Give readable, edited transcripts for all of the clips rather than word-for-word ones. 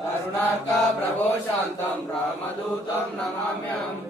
करुणार्क प्रभो शांतं रामदूतं नमाम्यहम्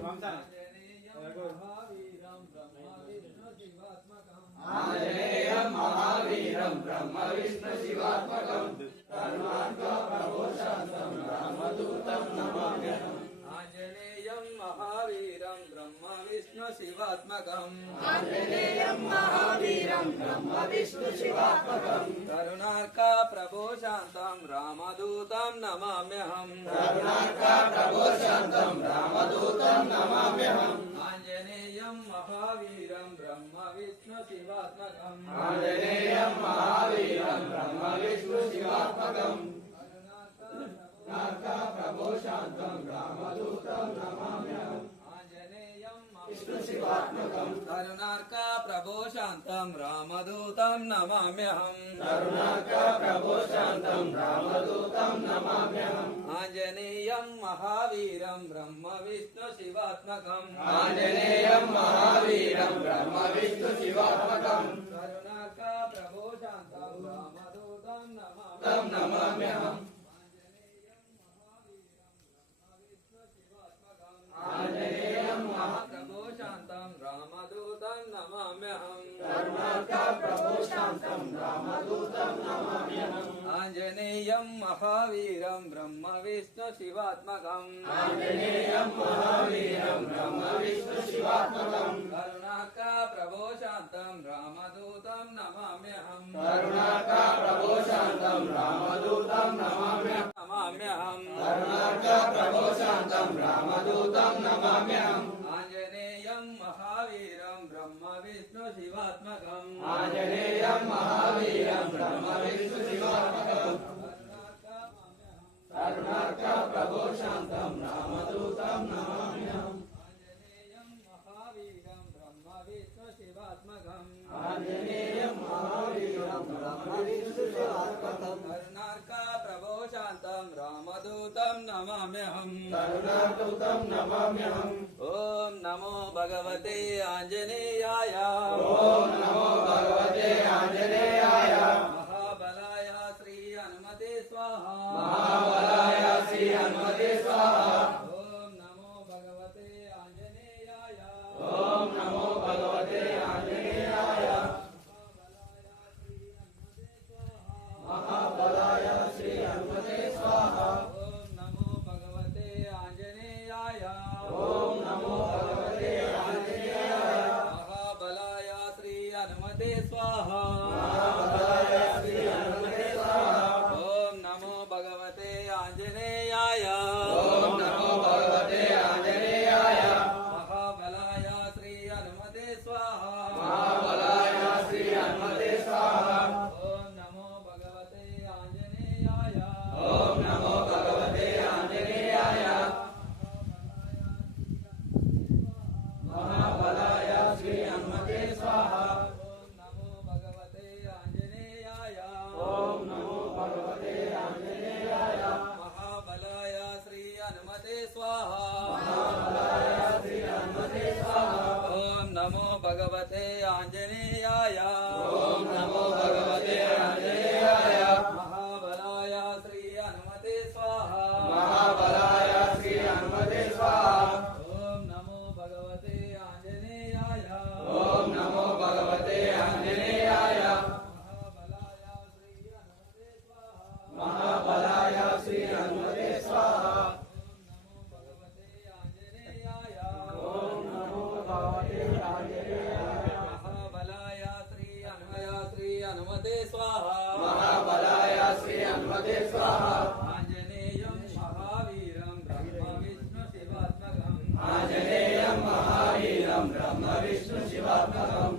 आंजनेयं महावीरं ब्रह्म विष्णु शिवात्मकं करुणार्क प्रभो शांतं रामदूतं नमाम्यहम् आंजनेयं महावीरं ब्रह्म विष्णु शिवात्मकं आंजनेयं महावीरं ब्रह्म विष्णु शिवात्मकं करुणार्क प्रभो शांतं रामदूतं नमाम्यहम् करुणार्क प्रभो शांतं रामदूतं नमाम्यहम् आंजनेयं महावीरं ब्रह्म विष्णु शिवात्मकं आंजनेयं महावीरं ब्रह्म विष्णु शिवात्मकं करुणार्क प्रभो शांतं रामदूतं नमाम्यहम् आंजनेयं विष्णु शिवात्मकं करुणार्क प्रभो शांतं रामदूतं नमाम्यहम् करुणार्क प्रभो शांतं रामदूतं नमाम्यहम् आंजनेयं महावीरं ब्रह्म विष्णु शिवात्मकं आंजनेयं महावीरं ब्रह्म विष्णु शिवात्मकं करुणार्क प्रभो शांतं रामदूतं नमाम्यहम् आंजनेयं महाप्रभो शांतं रामदूतं नमाम्यहम् करुणार्क प्रभो शांतं रामदूतं नमाम्यहम् आंजनेयं महावीरं ब्रह्म विष्णु शिवात्मकं आंजनेयं महावीरं ब्रह्म विष्णु शिवात्मकं करुणार्क प्रभो शांतं रामदूतं नमाम्यहम् करुणार्क प्रभो शांतं रामदूतं नमाम्यहम् करुणार्क प्रभो शांतं रामदूतं नमाम्यहम् आंजनेयं महावीरं ब्रह्म विष्णु शिवात्मकं आंजनेयं महावीरं ब्रह्म विष्णु शिवात्मकं करुणार्क प्रभो शांतं रामदूतं नमाम्यहम् आंजनेयं महावीरं ब्रह्म विष्णु शिवात्मकं आंजनेयं महावीरं ब्रह्म विष्णु शिवात्मकं करुणार्क प्रभो शांतं रामदूतं नमाम्यहम् करुणादूतं नमाम्यहम् ओम नमो भगवते आंजनेयाय ओम नमो भगवते आंजनेयाय महाबलाय श्री हनुमते स्वाहा महाबलाय श्री हनुमते स्वाहा ओम नमो भगवते आंजनेयाय ओम नमो भगवते आंजनेयाय महाबलाय श्री हनुमते स्वाहा ओम नमो भगवते आंजनेयाय ओम नमो भगवते आंजनेयाय महाबलाय श्री हनुमते स्वाहा महाबलाय श्री हनुमते स्वाहा ओम नमो भगवते आंजनेयाय ओम नमो भगवते आंजनेयाय महाबलाय श्री हनुमते स्वाहा महाबलाय श्री हनुमते स्वाहा ओम नमो भगवते आंजनेयाय ओम नमो भगवते आंजनेयाय महाबलाय श्री हनुमते स्वाहा ओम नमो भगवते आंजनेयाय ओम नमो भगवते आंजनेयाय महाबलाय श्री हनुमते स्वाहा महाबलाय श्री हनुमते स्वाहा ओम नमो भगवते आंजनेयाय ओम नमो भगवते आंजनेयाय महाबलाय श्री हनुमते स्वाहा महाबलाय श्री हनुमते स्वाहा ओम नमो भगवते आंजनेयाय ओम नमो भगवते आंजनेयाय महाबलाय श्री हनुमते स्वाहा ओम नमो भगवते आंजनेयाय महाबलाय श्री हनुमते स्वाहा महाबलाय श्री हनुमते स्वाहा आंजनेयं महावीरं ब्रह्म विष्णु शिवात्मकं आंजनेयं महावीरं ब्रह्म विष्णु शिवात्मकं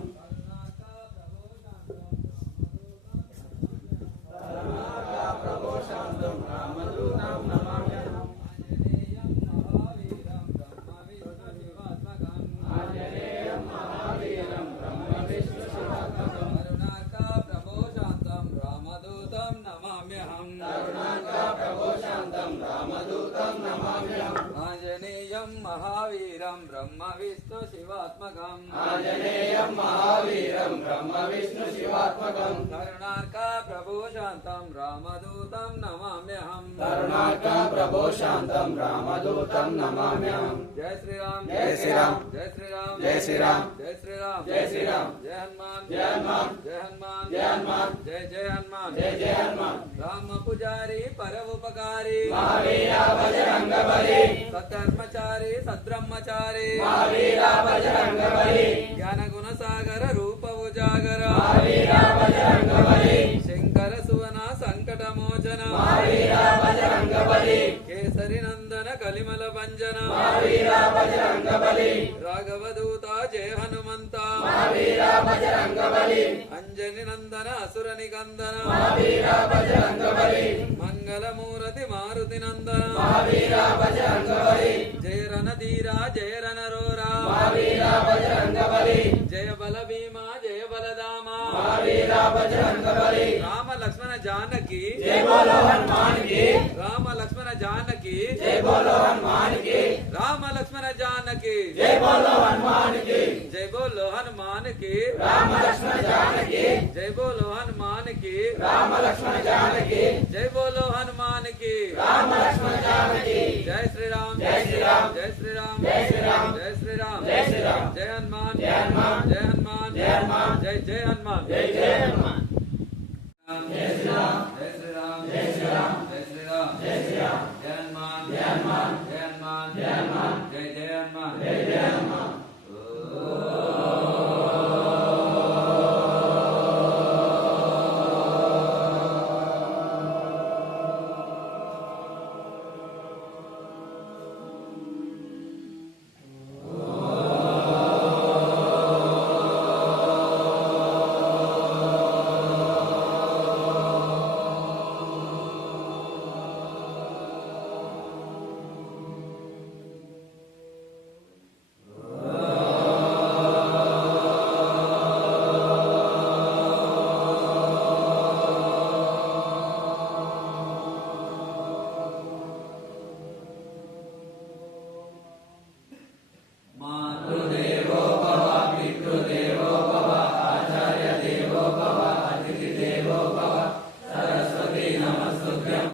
करुणार्क प्रभो शांतं रामदूतं नमाम्यहम् आंजनेयं महावीरं ब्रह्म विष्णु शिवात्मकं आंजनेयं महावीरं ब्रह्म विष्णु शिवात्मकं करुणार्क प्रभो शांतं रामदूतं नमाम्यहम् करुणार्क प्रभो शांतं रामदूतं नमाम्यहम् आंजनेयं महावीरं బ్రహ్మ విష్ణు శివాత్మకం ఆంజనేయం మహావీరం బ్రహ్మ విష్ణు శివాత్మకం కరుణార్క ప్రభో శాంతం రామదూతం నమామ్యహం కరుణార్క ప్రభో శాంతం రామదూతం నమామ్యహం జయ శ్రీరామ్ జయ శ్రీరామ్ జయ శ్రీరామ్ జయ శ్రీరామ్ జయ శ్రీరామ్ జయ శ్రీరామ్ జయ హనుమాన్ జయ హనుమాన్ జయ హనుమాన్ జయ హనుమాన్ జయ జయ హనుమాన్ జయ జయ హనుమాన్ రామ పుజారి పరవుపకారి మహావీర బజరంగ బలి సద్ధర్మచారి సద్బ్రహ్మచారి మహావీర బజరంగ బలి జ్ఞాన గుణ సాగర రూప ఉజాగర మహావీర బజరంగ బలి శంకర సువన సంకట మోచన మహావీర బజరంగ బలి కేసరి నందన కలిమల భంజన మహావీర బజరంగ బలి రాఘవదూత జయ హనుమంత మహావీర బజరంగ బలి అంజని నందన అసుర నికందన మహావీర బజరంగ బలి మంగళమూరతి మారుతి నందన మహావీర బజరంగ బలి జయ రణ ధీరా జయ రణ రోరా మహావీర బజరంగ బలి జయ బల భీమా జయ బలదామ మహావీర బజరంగ బలి రామ లక్ష్మణ జానకి జై బోలో హనుమాన్ కి రామ లక్ష్మణ జానకి జై బోలో హనుమాన్ కి రామ లక్ష్మణ జానకి జై బోలో హనుమాన్ కి జై బోలో హనుమాన్ కి రామ లక్ష్మణ జానకి జై బోలో హనుమాన్ కి రామ లక్ష్మణ జానకి జై బోలో హనుమాన్ కి రామ లక్ష్మణ జానకి జై శ్రీరామ్ జై శ్రీరామ్ జై శ్రీరామ్ జై శ్రీరామ్ జై శ్రీరామ్ జై శ్రీరామ్ జై హనుమాన్ జై హనుమాన్ జై హనుమాన్ జై హనుమాన్ జై జై హనుమాన్ జై జై హనుమాన్ జై శ్రీరామ్ జై శ్రీరామ్ జై శ్రీరామ్ జై శ్రీరామ్ జై శ్రీరామ్ జై హనుమాన్ జై